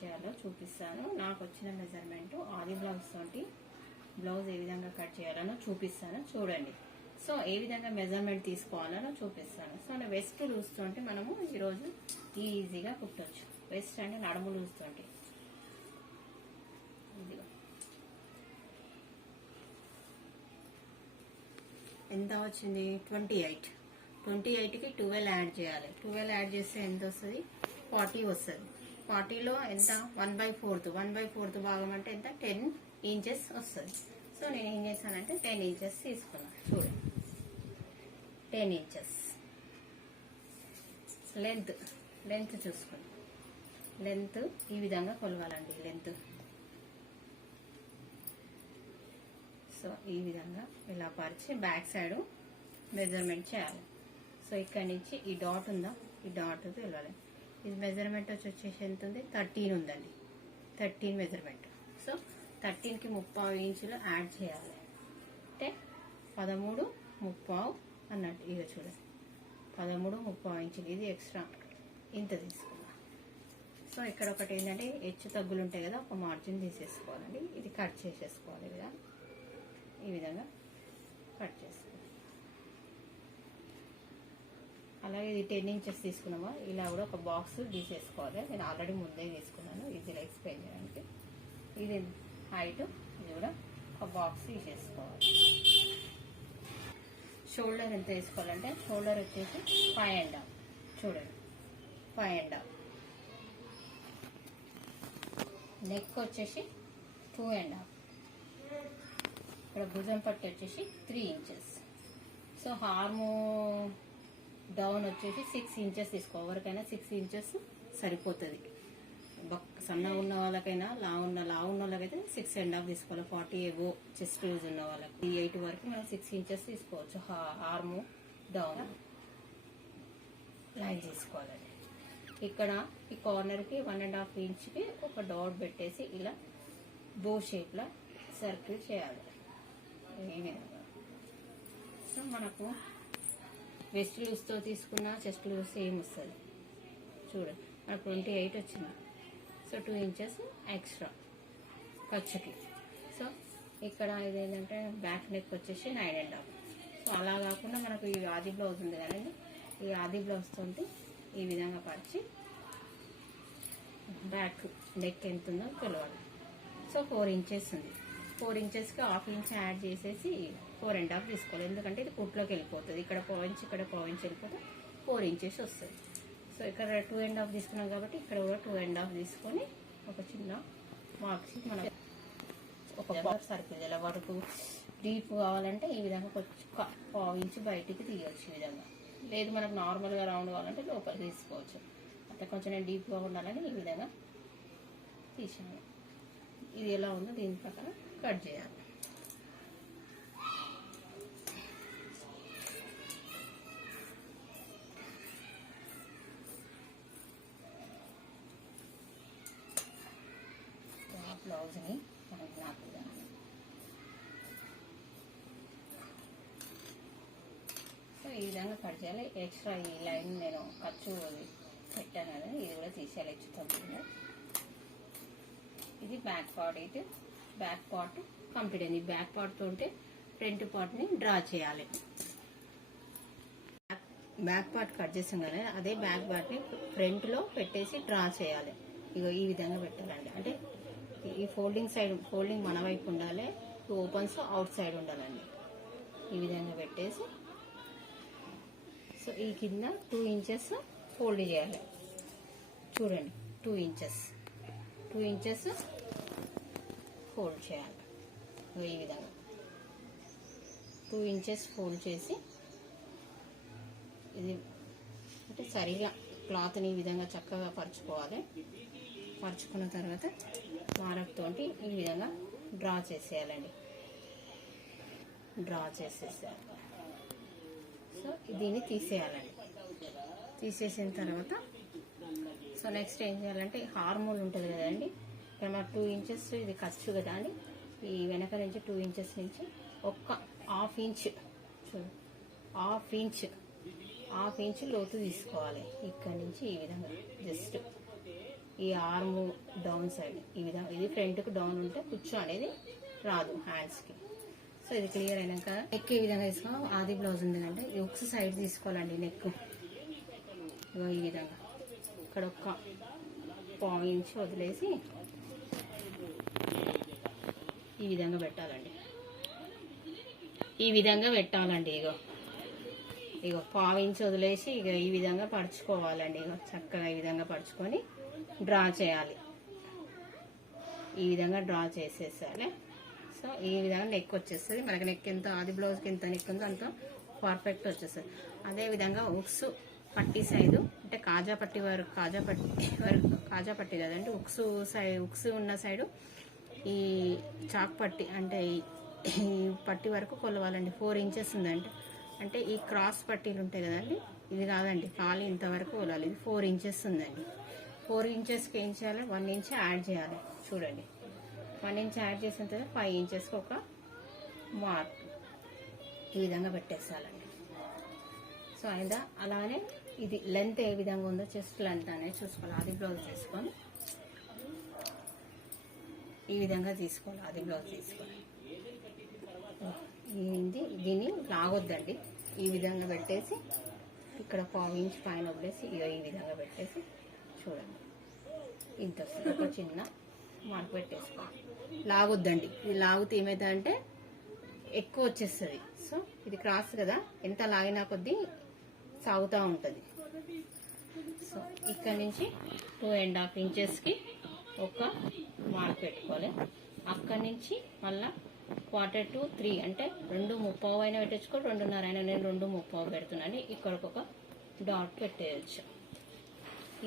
చేయాలో చూపిస్తాను. నాకు వచ్చిన మెజర్మెంట్ ఆది బ్లౌజ్ తోటి బ్లౌజ్ ఏ విధంగా కట్ చేయాలనో చూపిస్తాను చూడండి. సో ఏ విధంగా మెజర్మెంట్ తీసుకోవాలనో చూపిస్తాను. సో వెస్ట్ లూజ్ తోటి మనము ఈరోజు ఈజీగా కుట్టొచ్చు. వెస్ట్ అంటే నడుము లూజ్ తోటి ఇదిగో ఎంత వచ్చింది 28. 28కి 12 యాడ్ చేయాలి. 12 యాడ్ చేస్తే ఎంత వస్తుంది 40 వస్తుంది. 40లో ఎంత 1/4. 1/4 భాగం అంటే ఎంత 10 ఇంచెస్ వస్తుంది. సో నేను ఏం చేశానంటే 10 ఇంచెస్ తీసుకున్నాను. చూడండి 10 ఇంచెస్ లెంత్ చూసుకోండి. లెంత్ ఈ విధంగా కొలవాలండి. లెంత్ సో ఈ విధంగా ఇలా పరిచి బ్యాక్ సైడ్ మెజర్మెంట్ చేయాలి. సో ఇక్కడ నుంచి ఈ డాట్ ఉందా, ఈ డాట్ వెళ్ళాలి. ఇది మెజర్మెంట్ వచ్చేసి ఎంత ఉంది 13 ఉందండి. 13 మెజర్మెంట్. సో 13కి 30 ఇంచులు యాడ్ చేయాలి. అంటే 13:30 అన్నట్టు. ఇక చూడండి 13:30 ఇంచులు. ఇది ఎక్స్ట్రా ఇంత తీసుకున్నా. సో ఇక్కడ ఒకటి ఏంటంటే హెచ్చు తగ్గులు ఉంటాయి కదా, ఒక మార్జిన్ తీసేసుకోవాలండి. ఇది కట్ చేసేసుకోవాలి. ఈ విధంగా కట్ చేసుకోవాలి. అలాగే ఇది 10 ఇంచెస్ తీసుకున్నామా, ఇలా కూడా ఒక బాక్స్ తీసేసుకోవాలి. నేను ఆల్రెడీ ముందే తీసుకున్నాను ఈజీగా ఎక్స్ప్లెయిన్ చేయడానికి. ఇది హైట్, ఇది కూడా ఒక బాక్స్ తీసేసుకోవాలి. షోల్డర్ ఎంత వేసుకోవాలంటే షోల్డర్ వచ్చేసి 5.5. చూడండి 5.5. నెక్ వచ్చేసి 2.5. ఇక్కడ భుజం పట్టి వచ్చేసి 3 ఇంచెస్. సో హార్మో డౌన్ వచ్చేసి 6 ఇంచెస్ తీసుకో. ఎవరికైనా 6 ఇంచెస్ సరిపోతుంది. సన్నగా ఉన్న వాళ్ళకైనా లావు ఉన్న వాళ్ళకైతే 6.5 తీసుకోవాలి. 40 ఏవో చెస్ట్ లూజ్ ఉన్న వాళ్ళకి 8 వరకు మనం 6 ఇంచెస్ తీసుకోవచ్చు. హార్మో డౌన్ లైన్ తీసుకోవాలండి. ఇక్కడ ఈ కార్నర్కి 1.5 ఇంచ్కి ఒక డాట్ పెట్టేసి ఇలా బో షేప్లో సర్కిల్ చేయాలి. ఈ విధంగా. సో మనకు వెస్ట్ లూజ్తో తీసుకున్న చెస్ట్ లూజ్ సేమ్ వస్తుంది. చూడండి మనకు 28 వచ్చింది. సో 2 ఇంచెస్ ఎక్స్ట్రా ఖర్చుకి. సో ఇక్కడ ఇదేంటంటే బ్యాక్ నెక్ వచ్చేసి 9.5. సో అలా కాకుండా మనకు ఈ ఆది బ్లౌజ్ ఉంది కదండి, ఈ ఆది బ్లౌజ్ తోటి ఈ విధంగా పరిచి బ్యాక్ నెక్ ఎంత ఉందో కొలవాలి. సో 4 ఇంచెస్ ఉంది. 4 ఇంచెస్కి 1/2 ఇంచ్ యాడ్ చేసేసి 4.5 తీసుకోవాలి. ఎందుకంటే ఇది కుట్లోకి వెళ్ళిపోతుంది. ఇక్కడ పాయింట్స్ ఇక్కడ పాయింట్స్ వెళ్ళిపోతే 4 ఇంచెస్ వస్తుంది. సో ఇక్కడ 2.5 తీసుకున్నాం కాబట్టి ఇక్కడ కూడా 2.5 తీసుకొని ఒక చిన్న మార్క్స్ మనం ఒక బాక్స్ సర్కిల్ ఇలా వరకు డీప్ కావాలంటే ఈ విధంగా కొంచెం 1/4 ఇంచ్ బయటికి తీయవచ్చు. ఈ విధంగా. లేదు మనకు నార్మల్గా రౌండ్ కావాలంటే లోపల తీసుకోవచ్చు. అంటే కొంచెం నేను డీప్గా ఉండాలని ఈ విధంగా తీసాను. ఇది ఎలా ఉందో దీని ప్రకారం కట్ చేయాలి. బ్లౌజ్ని మనకి నాకుగా సో ఈ విధంగా కట్ చేయాలి. ఎక్స్ట్రా ఈ లైన్ నేను ఖర్చు పెట్టాను కదా, ఇది కూడా తీసేయాలి. హెచ్చు తగ్గుతుంది. ఇది బ్యాక్ పార్ట్. ఇటు బ్యాక్ పార్ట్ కంప్లీట్ అయింది. బ్యాక్ పార్ట్తో ఉంటే ఫ్రంట్ పార్ట్ని డ్రా చేయాలి. బ్యాక్ పార్ట్ కట్ చేసాం కదా, అదే బ్యాక్ పార్ట్ని ఫ్రంట్లో పెట్టేసి డ్రా చేయాలి. ఇగో ఈ విధంగా పెట్టాలండి. అంటే ఈ ఫోల్డింగ్ మన వైపు ఉండాలి, ఓపెన్స్ అవుట్ సైడ్ ఉండాలండి. ఈ విధంగా పెట్టేసి సో ఈ కింద 2 ఇంచెస్ ఫోల్డ్ చేయాలి. చూడండి 2 ఇంచెస్ ఫోల్డ్ చేయాలి. ఈ విధంగా 2 ఇంచెస్ ఫోల్డ్ చేసి ఇది అంటే సరిగా క్లాత్ని ఈ విధంగా చక్కగా పరుచుకోవాలి. పరుచుకున్న తర్వాత మార్క్తోటి ఈ విధంగా డ్రా చేసేయాలండి. డ్రా చేసేసేయాలి. సో దీన్ని తీసేయాలండి. తీసేసిన తర్వాత సో నెక్స్ట్ ఏం చేయాలంటే హార్మోల్ ఉంటుంది కదండి, ఇక్కడ మన 2 ఇంచెస్ ఇది ఖర్చు కదా అండి. ఈ వెనక నుంచి 2 ఇంచెస్ నుంచి ఒక్క 1/2 ఇంచ్ చూడండి, 1/2 ఇంచ్ లోతు తీసుకోవాలి. ఇక్కడ నుంచి ఈ విధంగా జస్ట్ ఈ ఆర్మ్ డౌన్ సైడ్ ఈ విధంగా, ఇది ఫ్రంట్కి డౌన్ ఉంటే కుచ్చు అనేది రాదు హ్యాండ్స్కి. సో ఇది క్లియర్ అయినాక నెక్ ఈ విధంగా తీసుకోవాలి. ఆది బ్లౌజ్ ఉంది అంటే ఉక్స్ సైడ్ తీసుకోవాలండి నెక్. ఈ విధంగా ఇక్కడ ఒక పావు ఇంచ్ వదిలేసి ఈ విధంగా పెట్టాలండి. ఈ విధంగా పెట్టాలండి. ఇగో పావు ఇంచ్ వదిలేసి ఇక ఈ విధంగా పరుచుకోవాలండి. ఇగో చక్కగా ఈ విధంగా పరుచుకొని డ్రా చేయాలి. ఈ విధంగా డ్రా చేసేసాలి. సో ఈ విధంగా నెక్ వచ్చేస్తుంది. మనకి నెక్ ఎంత, ఆది బ్లౌజ్కి ఎంత నెక్ ఉందో అంత పర్ఫెక్ట్ వచ్చేస్తుంది. అదేవిధంగా ఉక్స్ పట్టి సైజు అంటే కాజా పట్టి కదండి. ఉక్స్ ఉన్న సైడు ఈ చాక్ పట్టి అంటే ఈ పట్టి వరకు కొలవాలండి. 4 ఇంచెస్ ఉందంటే అంటే ఈ క్రాస్ పట్టీలు ఉంటాయి కదండి, ఇది కాదండి, ఖాళీ ఇంతవరకు కొలాలి. ఇది 4 ఇంచెస్ ఉందండి. 4 ఇంచెస్కి ఏం చేయాలి, 1 ఇంచ్ యాడ్ చేయాలి. చూడండి 1 ఇంచ్ యాడ్ చేసిన తర్వాత 5 ఇంచెస్కి ఒక మార్క్ ఈ విధంగా పెట్టేసాలండి. సో అయిందా. అలానే ఇది లెంత్ ఏ విధంగా ఉందో చెస్ట్ లెంత్ అనేది చూసుకోవాలి. ఆది బ్లౌజ్ తీసుకొని ఈ విధంగా తీసుకోవాలి. ఆది బ్లౌజ్ తీసుకొని దీన్ని లాగొద్దండి. ఈ విధంగా పెట్టేసి ఇక్కడ పావు ఇంచ్ పైన వదిలేసి ఈ విధంగా పెట్టేసి చూడండి ఇంత వస్తుంది. ఒక చిన్న మార్క్ పెట్టేసుకోవాలి. లాగొద్దండి. ఇది లాగితే ఏమవుతుందంటే ఎక్కువ వచ్చేస్తుంది. సో ఇది క్రాస్ కదా, ఎంత లాగినా కొద్దీ సాగుతూ ఉంటుంది. సో ఇక్కడ నుంచి 2.5 ఇంచెస్కి ఒక మార్క్ పెట్టుకోవాలి. అక్కడి నుంచి మళ్ళీ 1/4 to 3 అంటే 2.35 అయినా పెట్టేసుకో, 2.5 అయినా. నేను 2.35 పెడుతున్నాను. ఇక్కడికి ఒక డాట్ పెట్టేయచ్చు.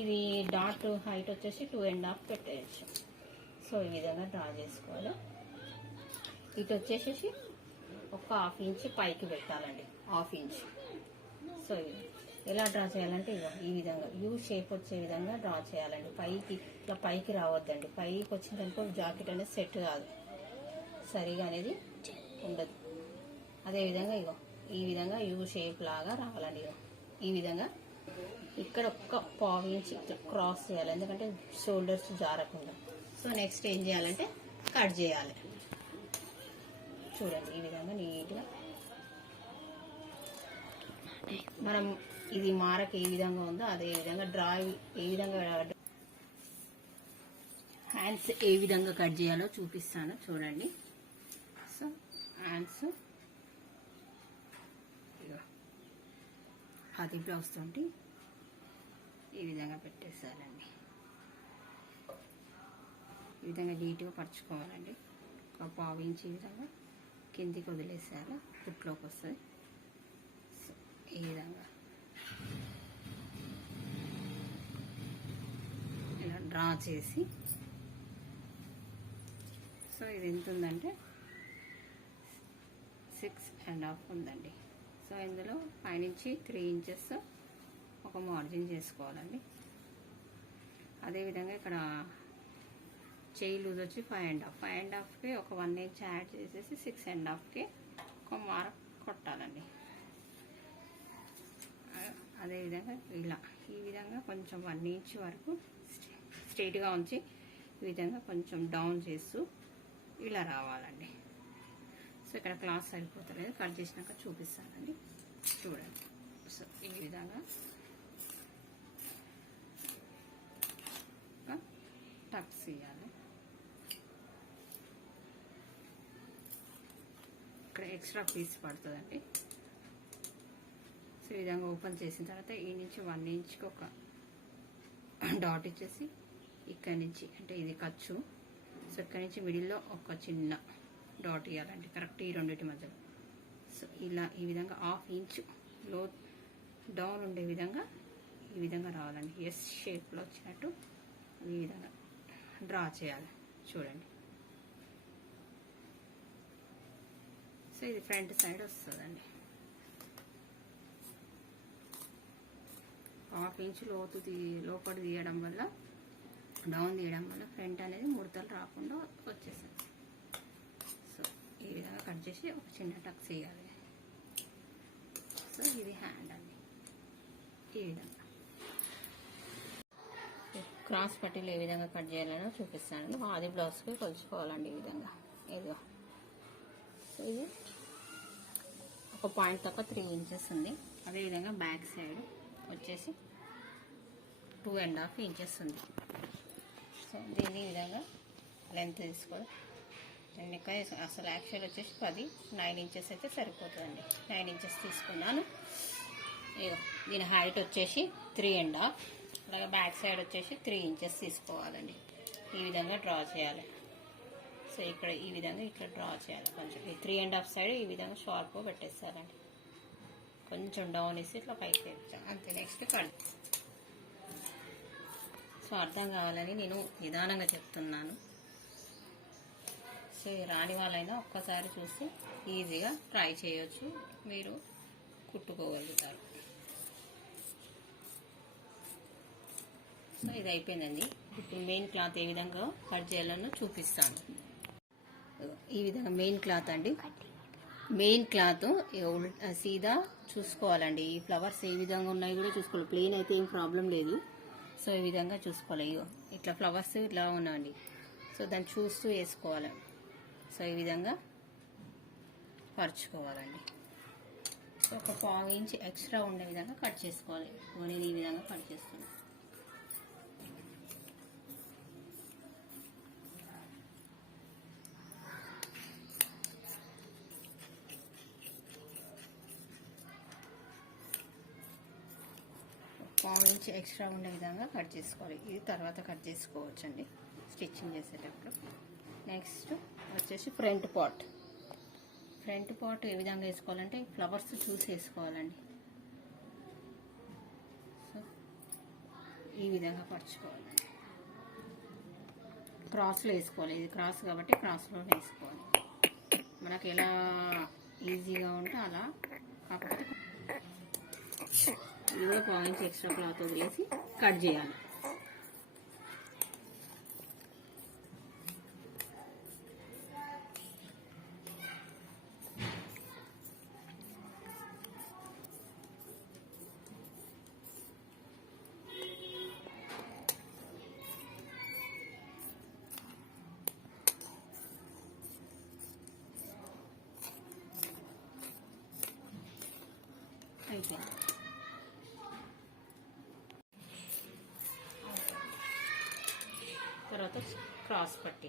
ఇది డాట్ హైట్ వచ్చేసి 2.5 పెట్టేయచ్చు. సో ఈ విధంగా డ్రా చేసుకోవాలి. ఇటు వచ్చేసేసి ఒక 1/2 ఇంచ్ పైకి పెట్టాలండి. 1/2 ఇంచ్. సో ఎలా డ్రా చేయాలంటే ఈ విధంగా యూ షేప్ వచ్చే విధంగా డ్రా చేయాలండి. పైకి ఇట్లా పైకి రావద్దండి. పైకి వచ్చిందనుకో జాకెట్ అనేది సెట్ కాదు, సరిగా అనేది ఉండదు. అదేవిధంగా ఈ విధంగా యూ షేప్ లాగా రావాలండి. ఈ విధంగా ఇక్కడ ఒక్క పావు ఇంచ్ క్రాస్ చేయాలి, ఎందుకంటే షోల్డర్స్ జారకుండా. సో నెక్స్ట్ ఏం చేయాలంటే కట్ చేయాలి. చూడండి ఈ విధంగా నీట్గా మనం ఇది మారక ఏ విధంగా ఉందో అదే విధంగా డ్రా ఏ విధంగా హ్యాండ్స్ ఏ విధంగా కట్ చేయాలో చూపిస్తాను చూడండి. సో హ్యాండ్స్ ఆది బ్లౌజ్ తోటి ఈ విధంగా పెట్టేసారండి. ఈ విధంగా నీట్గా పరుచుకోవాలండి. ఒక పావు ఇంచ్ ఈ విధంగా కిందికి వదిలేసారు, కుట్లోకి వస్తుంది. సో ఈ విధంగా ఇలా డ్రా చేసి, సో ఇది ఎంత ఉందంటే 6.5 ఉందండి. సో ఇందులో పైనుంచి 3 ఇంచెస్ ఒక మార్జిన్ చేసుకోవాలండి. అదేవిధంగా ఇక్కడ చేయి లూజ్ వచ్చి 5.5కి ఒక 1 ఇంచ్ యాడ్ చేసేసి 6.5కి ఒక మార్క్ కొట్టాలండి. అదేవిధంగా ఇలా ఈ విధంగా కొంచెం 1 ఇంచ్ వరకు స్ట్రైట్గా ఉంచి ఈ విధంగా కొంచెం డౌన్ చేస్తూ ఇలా రావాలండి. సో ఇక్కడ క్లాత్ సరిపోతలేదు, కట్ చేసినాక చూపిస్తానండి. చూడండి. సో ఈ విధంగా టక్స్ ఇవ్వాలి. ఇక్కడ ఎక్స్ట్రా పీస్ పడుతుందండి. సో ఈ విధంగా ఓపెన్ చేసిన తర్వాత ఈ నుంచి 1 ఇంచ్కి ఒక డాట్ ఇచ్చేసి ఇక్కడి నుంచి అంటే ఇది ఖర్చు. సో ఇక్కడి నుంచి మిడిల్లో ఒక చిన్న డాట్ ఇవ్వాలండి, కరెక్ట్ ఈ రెండింటి మధ్యలో. సో ఇలా ఈ విధంగా 1/2 ఇంచ్ లో డౌన్ ఉండే విధంగా ఈ విధంగా రావాలండి. ఎస్ షేప్లో వచ్చినట్టు ఈ విధంగా డ్రా చేయాలి. చూడండి. సో ఇది ఫ్రంట్ సైడ్ వస్తుందండి. 1/2 ఇంచ్ లోపల తీయడం వల్ల, డౌన్ తీయడం వల్ల ఫ్రంట్ అనేది ముడతలు రాకుండా వచ్చేస్తుంది. సో ఈ విధంగా కట్ చేసి ఒక చిన్న టక్స్ వేయాలి. సో ఇది హ్యాండ్ అండి. ఈ విధంగా క్రాస్ పట్టీలు ఏ విధంగా కట్ చేయాలనో చూపిస్తాను. ఆది బ్లౌజ్కి కొలుచుకోవాలండి ఈ విధంగా. ఇదిగో ఇది ఒక పాయింట్ తక్కువ 3 ఇంచెస్ ఉంది. అదేవిధంగా బ్యాక్ సైడ్ వచ్చేసి 2.5 ఇంచెస్ ఉంది. సో దీన్ని ఈ విధంగా లెంత్ తీసుకోవాలి. నేను ఇంకా అసలు యాక్చువల్ వచ్చేసి 9 ఇంచెస్ అయితే సరిపోతుందండి. 9 ఇంచెస్ తీసుకున్నాను. దీని హైట్ వచ్చేసి 3.5, అలాగే బ్యాక్ సైడ్ వచ్చేసి 3 ఇంచెస్ తీసుకోవాలండి. ఈ విధంగా డ్రా చేయాలి. సో ఇక్కడ ఈ విధంగా ఇట్లా డ్రా చేయాలి. కొంచెం ఈ 3.5 సైడ్ ఈ విధంగా షార్ప్గా పెట్టేస్తారండి. కొంచెం డౌన్ వేసి ఇట్లా పైకి తెచ్చాం అంతే. Next cut. సో అర్థం కావాలని నేను నిదానంగా చెప్తున్నాను. సో రాని వాళ్ళైనా ఒక్కసారి చూసి ఈజీగా ట్రై చేయొచ్చు, మీరు కుట్టుకోగలుగుతారు. సో ఇది అయిపోయిందండి. ఇప్పుడు మెయిన్ క్లాత్ ఏ విధంగా కట్ చేయాలనో చూపిస్తాను. ఈ విధంగా మెయిన్ క్లాత్ అండి. మెయిన్ క్లాత్ సీదా చూసుకోవాలండి. ఈ ఫ్లవర్స్ ఏ విధంగా ఉన్నాయి కూడా చూసుకోవాలి. ప్లెయిన్ అయితే ఏం ప్రాబ్లం లేదు. సో ఈ విధంగా చూసుకోవాలి. ఇట్లా ఫ్లవర్స్ ఇట్లా ఉన్నాయండి. సో దాన్ని చూస్తూ వేసుకోవాలి. సో ఈ విధంగా పరుచుకోవాలండి. సో ఒక 1/4 ఇంచ్ ఎక్స్ట్రా ఉండే విధంగా కట్ చేసుకోవాలి. నేను ఈ విధంగా కట్ చేస్తున్నాను. పావు ఇంచ్ ఎక్స్ట్రా ఉండే విధంగా కట్ చేసుకోవాలి. ఇది తర్వాత కట్ చేసుకోవచ్చండి స్టిచ్చింగ్ చేసేటప్పుడు. నెక్స్ట్ వచ్చేసి front part. Front part A విధంగా వేసుకోవాలంటే ఫ్లవర్స్ చూసి వేసుకోవాలండి. సో ఈ విధంగా పరుచుకోవాలండి. క్రాస్లో వేసుకోవాలి. ఇది క్రాస్ కాబట్టి క్రాస్లోనే వేసుకోవాలి. మనకు ఎలా ఈజీగా ఉంటే అలా. కాకపోతే ఇది కూడా 1/4 ఇంచ్ ఎక్స్ట్రా క్లాత్ వదిలేసి కట్ చేయాలి. అయిపోయింది. తర్వాత క్రాస్ పట్టీ.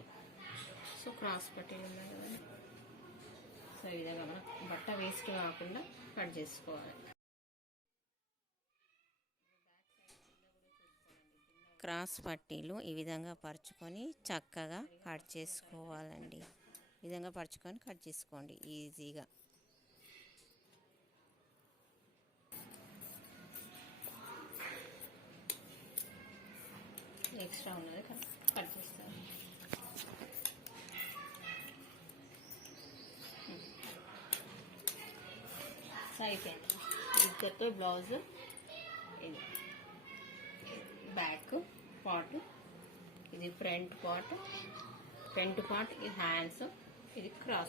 సో క్రాస్ పట్టీలు ఉన్నాయి కదండి. సో ఈ విధంగా మనం బట్ట వేస్ట్ కాకుండా కట్ చేసుకోవాలి. క్రాస్ పట్టీలు ఈ విధంగా పరుచుకొని చక్కగా కట్ చేసుకోవాలండి. ఈ విధంగా పరుచుకొని కట్ చేసుకోండి ఈజీగా. ఎక్స్ట్రా ఉన్నది కట్ చేస్తాను. సో అయిపోయింది. ఇద్దరితో బ్లౌజ్. ఇది బ్యాక్ పార్ట్, ఇది ఫ్రంట్ పార్ట్, ఇది హ్యాండ్స్, ఇది క్రాస్.